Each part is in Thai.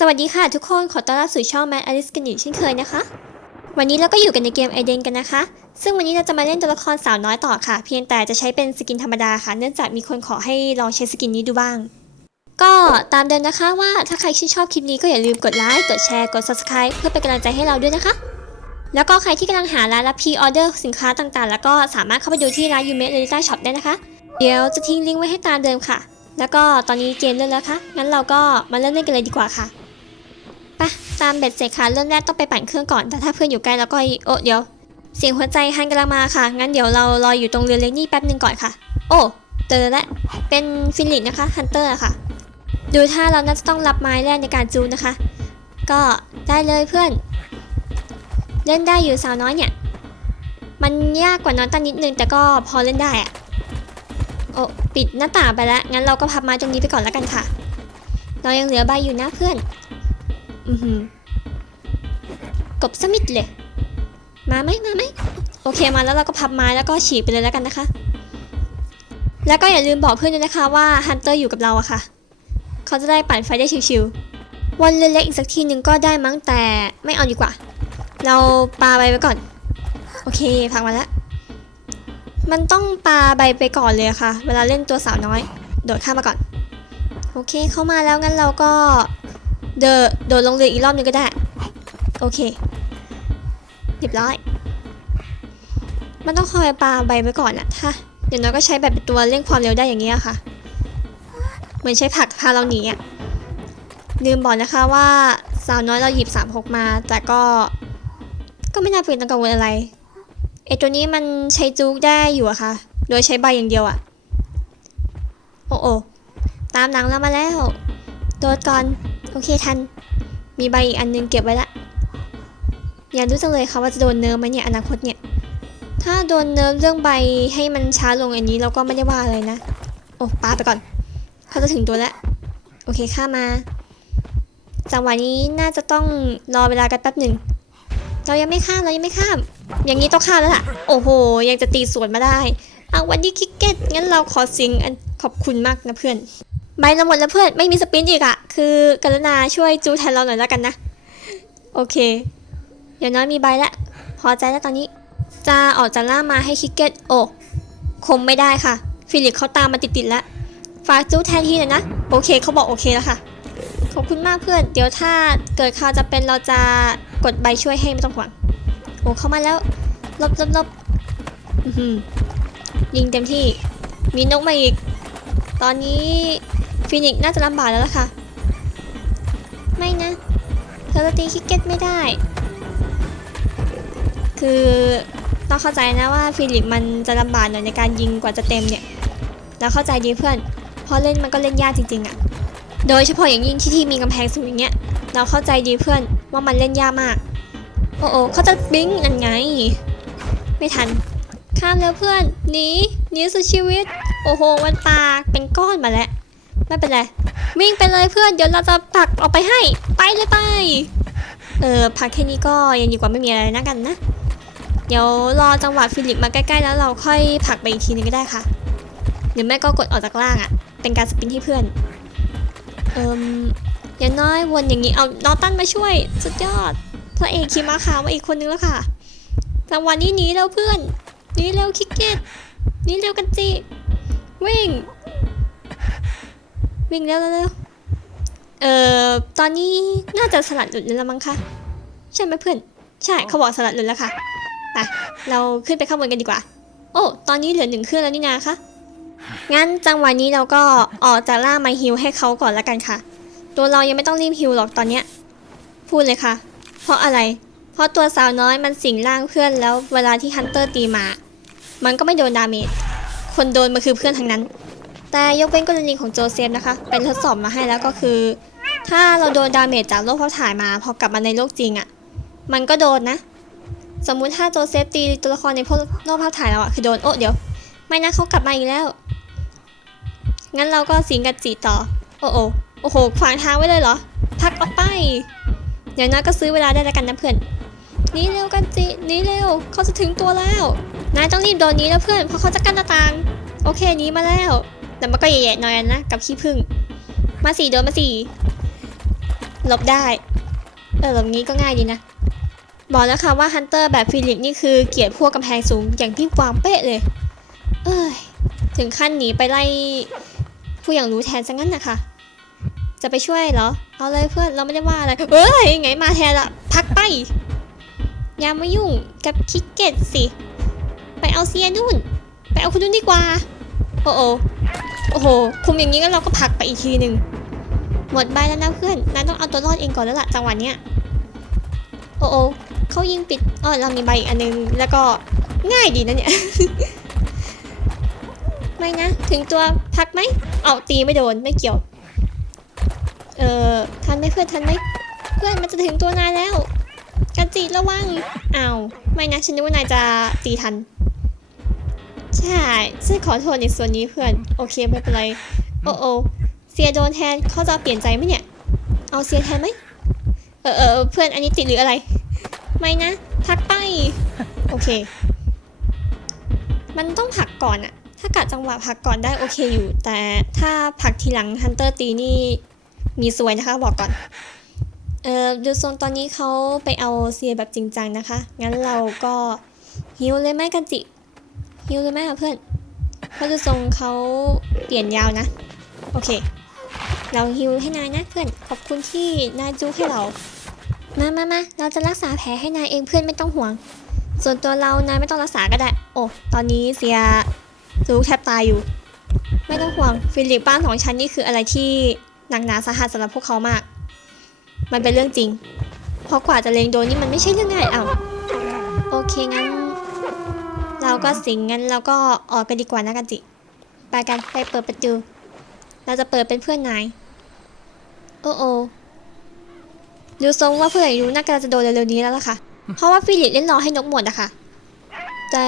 สวัสดีค่ะทุกคน ขอต้อนรับสู่ช่อง Mad Alice กันอีกเช่นเคยนะคะ วันนี้เราก็อยู่กันในเกมไอเดนกันนะคะ ซึ่งวันนี้เราจะมาเล่นตัวละครสาวน้อยต่อค่ะ เพียงแต่จะใช้เป็นสกินธรรมดาค่ะ เนื่องจากมีคนขอให้ลองใช้สกินนี้ดูบ้าง ก็ตามเดิมนะคะว่าถ้าใครชื่นชอบคลิปนี้ก็อย่าลืมกดไลค์ กดแชร์ กด subscribe เพื่อเป็นกำลังใจให้เราด้วยนะคะ แล้วก็ใครที่กำลังหาร้านรับพรีออเดอร์สินค้าต่างๆ แล้วก็สามารถเข้าไปดูที่ร้านยูเมะเลต้าช็อปได้นะคะ เดี๋ยวจะทิ้งลิงก์ไว้ให้ตามเดิมค่ะ แล้วก็ตอนนี้เกมเริ่มแล้วค่ะ งั้นเราก็มาเริ่มเล่นกันเลยดีกว่าค่ะ ตามเบ็ดเสร็จค่ะเริ่มแรกต้องไปปั่นเครื่องก่อน แต่ถ้าเพื่อนอยู่ใกล้แล้วก็โอ้เดี๋ยว เสียงหัวใจฮันกำลังมาค่ะ งั้นเดี๋ยวเรารออยู่ตรงเรือเล็กนี่แป๊บหนึ่งก่อนค่ะ โอ้เจอแล้วเป็นฟิลิปนะคะฮันเตอร์ค่ะ ดูถ้าเราน่าจะต้องรับไม้แรกในการจูนนะคะ ก็ได้เลยเพื่อน เล่นได้อยู่สาวน้อยเนี่ย มันยากกว่าน้องตั้งนิดนึงแต่ก็พอเล่นได้อะโอ้ปิดหน้าต่างไปแล้วงั้นเราก็พับไม้ตรงนี้ไปก่อนแล้วกันค่ะ เรายังเหลือใบอยู่นะเพื่อน กบสมิดเลย มาไหมมาไหมโอเคมาแล้วเราก็พับไม้แล้วก็ฉีกไปเลยแล้วกันนะคะ แล้วก็อย่าลืมบอกเพื่อนด้วยนะคะว่าฮันเตอร์อยู่กับเราอะค่ะ เขาจะได้ปั่นไฟได้ชิวๆวันเล็กๆอีกสักทีหนึ่งก็ได้มั้งแต่ไม่เอาดีกว่า เราปาใบไปก่อน โอเคพักมาแล้วมันต้องปาใบไปก่อนเลยะค่ะ เวลาเล่นตัวสาวน้อย โดดข้ามมาก่อน โอเคเข้ามาแล้วงั้นเราก็ เดนโดดลงเรืออีกรอบนึงก็ได้ โอเคเรียบร้อย มันต้องคอยปาใบไว้ก่อนอะถ้าเดี๋ยวน้อยก็ใช้แบบเป็นตัวเร่งความเร็วได้อย่างเงี้ยค่ะ เหมือนใช้ผักพาเราหนีอะลืมบอกนะคะว่าสาวน้อยเราหยิบ3 6มา แต่ก็ก็ไม่น่าเป็นต้องกังวลอะไรไอตัวนี้มันใช้จูกได้อยู่อะค่ะ โดยใช้ใบอย่างเดียวอะโอ้โอตามหลังเรามาแล้ว โดดก่อน อเคทัน มีใบอีกอันนึงเก็บไว้ละอยากรู้จังเลยค่ะว่าจะโดนเนิร์ฟไหมเนี่ยอนาคตเนี่ย ถ้าโดนเนิร์ฟเรื่องใบให้มันช้าลงอันนี้เราก็ไม่ได้ว่าอะไรนะ โอ้ปาไปก่อน เขาจะถึงตัวแล้ว โอเคข้ามา จังหวะนี้น่าจะต้องรอเวลากันแป๊บหนึ่ง เรายังไม่ข้ามเรายังไม่ข้าม อย่างนี้ต้องข้ามแล้วล่ะ โอ้โห ยังจะตีสวนมาได้ เอาวันนี้คิกเก็ตงั้นเราขอสิงอันขอบคุณมากนะเพื่อน ใบเราหมดแล้วเพื่อนไม่มีสปรินต์อีกอะคือกรุณาช่วยจูแทนเราหน่อยแล้วกันนะ โอเคอย่างน้อยมีใบละพอใจแล้วตอนนี้ จะออกจากล่ามาให้คิกเก็ตโอ้คงไม่ได้ค่ะ ฟิลิปเขาตามมาติดๆแล้วฝากจูแทนทีหน่อยนะโอเคเขาบอกโอเคแล้วค่ะ ขอบคุณมากเพื่อน เดี๋ยวถ้าเกิดข่าวจะเป็นเราจะกดใบช่วยให้ไม่ต้องห่วงโอ้เข้ามาแล้วลบลบลบยิงเต็มที่มีนกมาอีก ตอนนี้ ฟินิกซ์น่าจะลำบากแล้วล่ะค่ะ ไม่นะ เธอจะตีคิกเก็ตไม่ได้ คือต้องเข้าใจนะว่าฟิลิปมันจะลำบากหน่อยในการยิงกว่าจะเต็มเนี่ยแล้วเข้าใจดีเพื่อนเพราะเล่นมันก็เล่นยากจริงๆอะ่ะ โดยเฉพาะอย่างยิ่งที่ที่มีกำแพงสูงอย่างเงี้ย เราเข้าใจดีเพื่อนว่ามันเล่นยากมาก โอ้โอเขาจะบิงนั่นไง ไม่ทัน ข้ามแล้วเพื่อนหนีหนีสุดชีวิต โอ้โหมันปลาเป็นก้อนมาแล้ว ไม่เป็นไร วิ่งไปเลยเพื่อนเดี๋ยวเราจะผลักออกไปให้ ไปเลยไป เออผลักแค่นี้ก็ยังดีกว่าไม่มีอะไรนะกันนะ เดี๋ยวรอจังหวะฟิลิปมาใกล้ๆแล้วเราค่อยผลักไปอีกทีนึงก็ได้ค่ะ หรือไม่ก็กดออกจากล่างอะ่ะ เป็นการสปินให้เพื่อน เอิมอย่างน้อยวนอย่างนี้เอานอตันมาช่วย สุดยอดพระเอกขี่ม้าขาวมาอีกคนนึงแล้วค่ะจังหวะนี้หนีเร็วเพื่อนหนีเร็วคิกเก็ตหนีเร็วกันจีวิ่ง วิ่งเร็วเร็วเร็วเอ่อตอนนี้น่าจะสลัดหลุดแล้วมั้งคะใช่ไหมเพื่อน ใช่เขาบอกสลัดหลุดแล้วค่ะไปเราขึ้นไปข้างบนกันดีกว่า โอ้ ตอนนี้เหลือหนึ่งเครื่องแล้วนี่นาคะงั้นจังหวะนี้เราก็ออกจากล่ามาฮิวให้เขาก่อนแล้วกันค่ะ ตัวเรายังไม่ต้องรีบฮิวหรอกตอนเนี้ย พูดเลยค่ะ เพราะอะไร เพราะตัวสาวน้อยมันสิงร่างเพื่อนแล้วเวลาที่ฮันเตอร์ตีมา มันก็ไม่โดนดาเมจ คนโดนมันคือเพื่อนทั้งนั้น แต่ยกเว้นกรณีของโจเซฟนะคะ เป็นทดสอบมาให้แล้วก็คือ ถ้าเราโดนดาเมจจากโลกภาพถ่ายมา พอกลับมาในโลกจริงอะ่ะ มันก็โดนนะ สมมุติถ้าโจเซฟตีตัวละครในพวกโลกภาพถ่ายเราอะ่ะคือโดนโอ้เดี๋ยว ไม่นะเขากลับมาอีกแล้ว งั้นเราก็สิงกับจีต่อ โอ้โอโอ้โหขวางทางไว้เลยเหรอ พักออกไปเดี๋ยวน้อยก็ซื้อเวลาได้แล้วกันนะเพื่อนหนี่เร็วกันจิหนี่เร็วเขาจะถึงตัวแล้ว นายต้องรีบโดนนี้แล้วเพื่อนเพราะเขาจะกั้นหน้าต่าง โอเคหนี้มาแล้ว แต่มันก็แย่ๆหน่อยนะกับขี้ผึ้งมาสี่โดนมาสี่หลบได้ เออหลบงี้ก็ง่ายดีนะ บอกแล้วค่ะว่าฮันเตอร์แบบฟิลิปนี่คือเกลียดพวกกำแพงสูงอย่างที่วางเป๊ะเลย เอ้ยถึงขั้นหนีไปไล่ผู้อย่างรู้แทนซะงั้นนะคะ จะไปช่วยเหรอ เอาเลยเพื่อนเราไม่ได้ว่าอะไร เอ้ยไงมาแทนละพักไป อย่ามายุ่งกับคิกเก็ตสิ ไปเอาเซียนู่น ไปเอาคนนู้นดีกว่า โอ้โอ โอ้โห คุมอย่างนี้ก็เราก็ผักไปอีกทีหนึ่งหมดใบแล้วนะเพื่อนนายต้องเอาตัวรอดเองก่อนแล้วล่ะจังหวะเนี้ยโอ้โอเขายิงปิดอ๋อเรามีใบอีกอันนึง แล้วก็ง่ายดีนะเนี่ย ไม่นะ ถึงตัวพักไหม เอาตีไม่โดนไม่เกี่ยว เอ่อ ทันไหมเพื่อนทันไหม เพื่อนมันจะถึงตัวนายแล้วกันจีระวังอ้าวไม่นะ ฉันนึกว่านายจะตีทัน ใช่ฉันขอโทษในส่วนนี้เพื่อน โอเคไม่เป็นไร โอ้โอเสียโดนแทนเขาจะเปลี่ยนใจไหมเนี่ย เอาเสียแทนไหมเออเออเพื่อนอันนี้ติดหรืออะไร ไม่นะพักไป โอเค มันต้องผลักก่อนอะถ้ากะจังหวะผลักก่อนได้โอเคอยู่ แต่ถ้าผลักทีหลังฮันเตอร์ตีนี่มีสวยนะคะบอกก่อน เออดูทรงตอนนี้เขาไปเอาเซียแบบจริงจังนะคะ งั้นเราก็ฮิวเลยไหมกันจิ ฮิวเลยไหมคะเพื่อนเพราะทรงเขาเปลี่ยนยาวนะ โอเค เราฮิวให้นายนะเพื่อน ขอบคุณที่นายจูให้เรา มามามาเราจะรักษาแผลให้นายเองเพื่อนไม่ต้องห่วง ส่วนตัวเรานายไม่ต้องรักษาก็ได้ โอ้ ตอนนี้เสียจูแทบตายอยู่ ไม่ต้องห่วง ฟิลิปบ้านของฉันนี่คืออะไรที่หนักหนาสาหัสสำหรับพวกเขามาก มันเป็นเรื่องจริง เพราะกว่าจะเลงโดนนี่มันไม่ใช่เรื่องง่ายอ้าโอเคงั้น เราก็สิงงั้นเราก็ออกกันดีกว่านะกันจิไปกันไปเปิดประตูเราจะเปิดเป็นเพื่อนนายโอ้โอดูทรงว่าเพื่อนรู้น่าจะโดนเร็วๆนี้แล้วล่ะค่ะ เพราะว่าฟิลิปเล่นรอให้นกหมดอะค่ะ แต่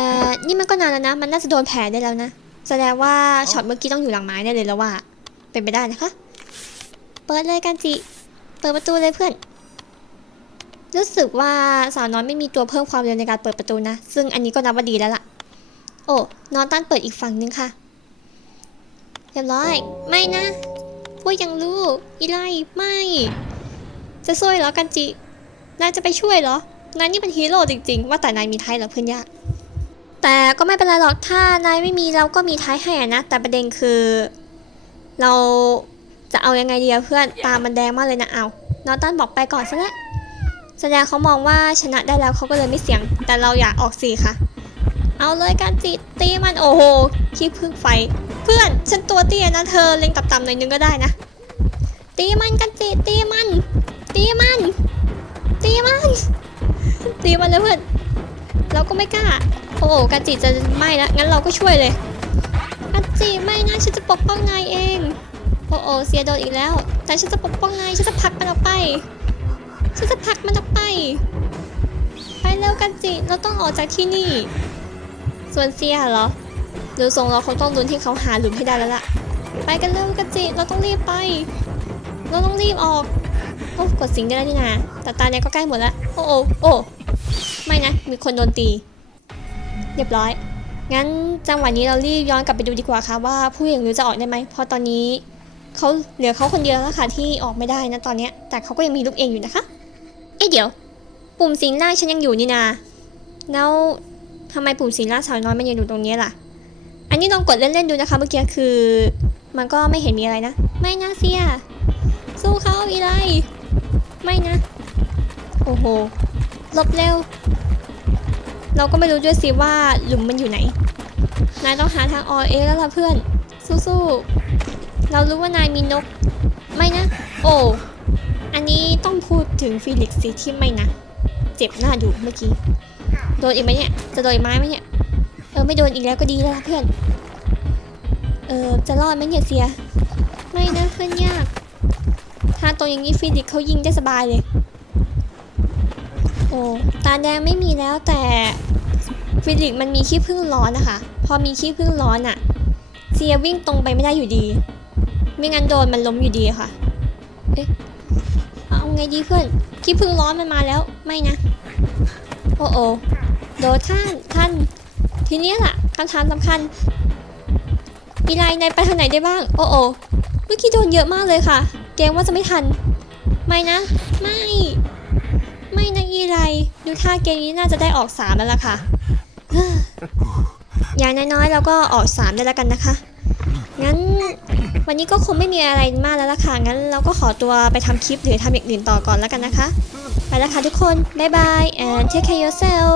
นี่มันก็นานแล้วนะ มันน่าจะโดนแผลได้แล้วนะ แสดงว่าช็อตเมื่อกี้ต้องอยู่หลังไม้แน่เลยแล้วว่า เป็นไปได้นะคะ เปิดเลยกันจิ เปิดประตูเลยเพื่อน รู้สึกว่าสาวน้อยไม่มีตัวเพิ่มความเร็วในการเปิดประตูนะ ซึ่งอันนี้ก็นับว่าดีแล้วล่ะ อ้นอนตันเปิดอีกฝั่งนึงค่ะ เรียบร้อย ไม่นะพูดยังรู้อีไลไม่ จะช่วยเหรอกันจิ นายจะไปช่วยเหรอนายนี่เป็นฮีโร่จริง ๆ ว่าแต่นายมีไทยเหรอเพื่อนยากแต่ก็ไม่เป็นไรหรอกถ้านายไม่มีเราก็มีท้ายให้นะ แต่ประเด็นคือ เราจะเอายังไงดีเพื่อนตามันแดงมากเลยนะเอานอตันบอกไปก่อนซะแล้วแสดงเขามองว่าชนะได้แล้วเขาก็เลยไม่เสี่ยงแต่เราอยากออกสี่ค่ะ เอาเลยการจิตีมันโอ้โหขี้พึ่งไฟ เพื่อนฉันตัวเตี้ยนะเธอเล็งต่ำๆหน่อยนึงก็ได้นะ ตีมันกันจิตีมัน ตีมัน ตีมัน ตีมันเลยเพื่อนเราก็ไม่กล้า โอ้โหกันจิจะไม่นะงั้นเราก็ช่วยเลยกันจิไม่นะฉันจะปกป้องนายเองโอ้โอเสียโดนอีกแล้ว แต่ฉันจะปกป้องนายฉันจะผลักมันออกไปฉันจะผลักมันออกไป ไปเร็วกันจิ เราต้องออกจากที่นี่ ส่วนเสียเหรอดูทรงเราเขาต้องลุ้นที่เขาหาหลุมให้ได้แล้วล่ะ ไปกันเร็วกันจิเราต้องรีบไป เราต้องรีบออกโอ้กดสิงได้แล้วนี่นาแต่ตาเนี่ยก็ใกล้หมดแล้ว โอ้โอโอ้ไม่นะ มีคนโดนตี เรียบร้อย งั้นจังหวะนี้เรารีบย้อนกลับไปดูดีกว่าค่ะว่าผู้หญิงรู้จะออกได้ไหม เพราะตอนนี้เขาเหลือเขาคนเดียวแล้วค่ะที่ออกไม่ได้นะตอนเนี้ยแต่เขาก็ยังมีลูกเองอยู่นะคะ เอ๊ะเดี๋ยว ปุ่มสิงล่าฉันยังอยู่นี่นาแล้ว ทำไมปุ่มสิงล่าสาวน้อยมันยังอยู่ตรงนี้ล่ะ อันนี้ลองกดเล่นๆดูนะคะเมื่อกี้คือ มันก็ไม่เห็นมีอะไรนะ ไม่นะเสีย สู้เขาอีไร ไม่นะ โอ้โหหลบเร็ว เราก็ไม่รู้ด้วยสิว่าหลุมมันอยู่ไหน นายต้องหาทางออกเองแล้วล่ะเพื่อน สู้ๆ เรารู้ว่านายมีนก ไม่นะ โอ้อันนี้ต้องพูดถึงฟิลิกซ์สิที่ไม่นะ เจ็บหน้าดูเมื่อกี้ โดนอีกไหมเนี่ย จะโดนอีกไหมไหมเนี่ย เออไม่โดนอีกแล้วก็ดีแล้วเพื่อน เออจะรอดไหมเนี่ยเสีย ไม่นะเพื่อนยาก ถ้าตัวอย่างนี้ฟิลิกเขายิงได้สบายเลย โอ้ตาแดงไม่มีแล้วแต่ฟิลิกมันมีขี้ผึ้งร้อนนะคะ พอมีขี้ผึ้งร้อนอะเซียวิ่งตรงไปไม่ได้อยู่ดี ไม่งั้นโดนมันล้มอยู่ดีค่ะ เอ๊ะเอาไงดีเพื่อนขี้ผึ้งร้อนมันมาแล้ว ไม่นะ โอ้โอ โดนท่านท่านทีนี้ล่ะคำถามสำคัญอีไลนายไปทางไหนได้บ้าง โอ้โอเมื่อกี้โดนเยอะมากเลยค่ะ เกรงว่าจะไม่ทัน ไม่นะ ไม่ ไม่นะอีไรดูท่าเกมนี้น่าจะได้ออกสามแล้วล่ะค่ะเฮ้ออย่างน้อยๆเราก็ออกสามได้แล้วกันนะคะ งั้นวันนี้ก็คงไม่มีอะไรมากแล้วล่ะค่ะ งั้นเราก็ขอตัวไปทำคลิปหรือทำอย่างอื่นต่อก่อนแล้วกันนะคะ ไปแล้วค่ะทุกคน บ๊ายบาย and take care yourself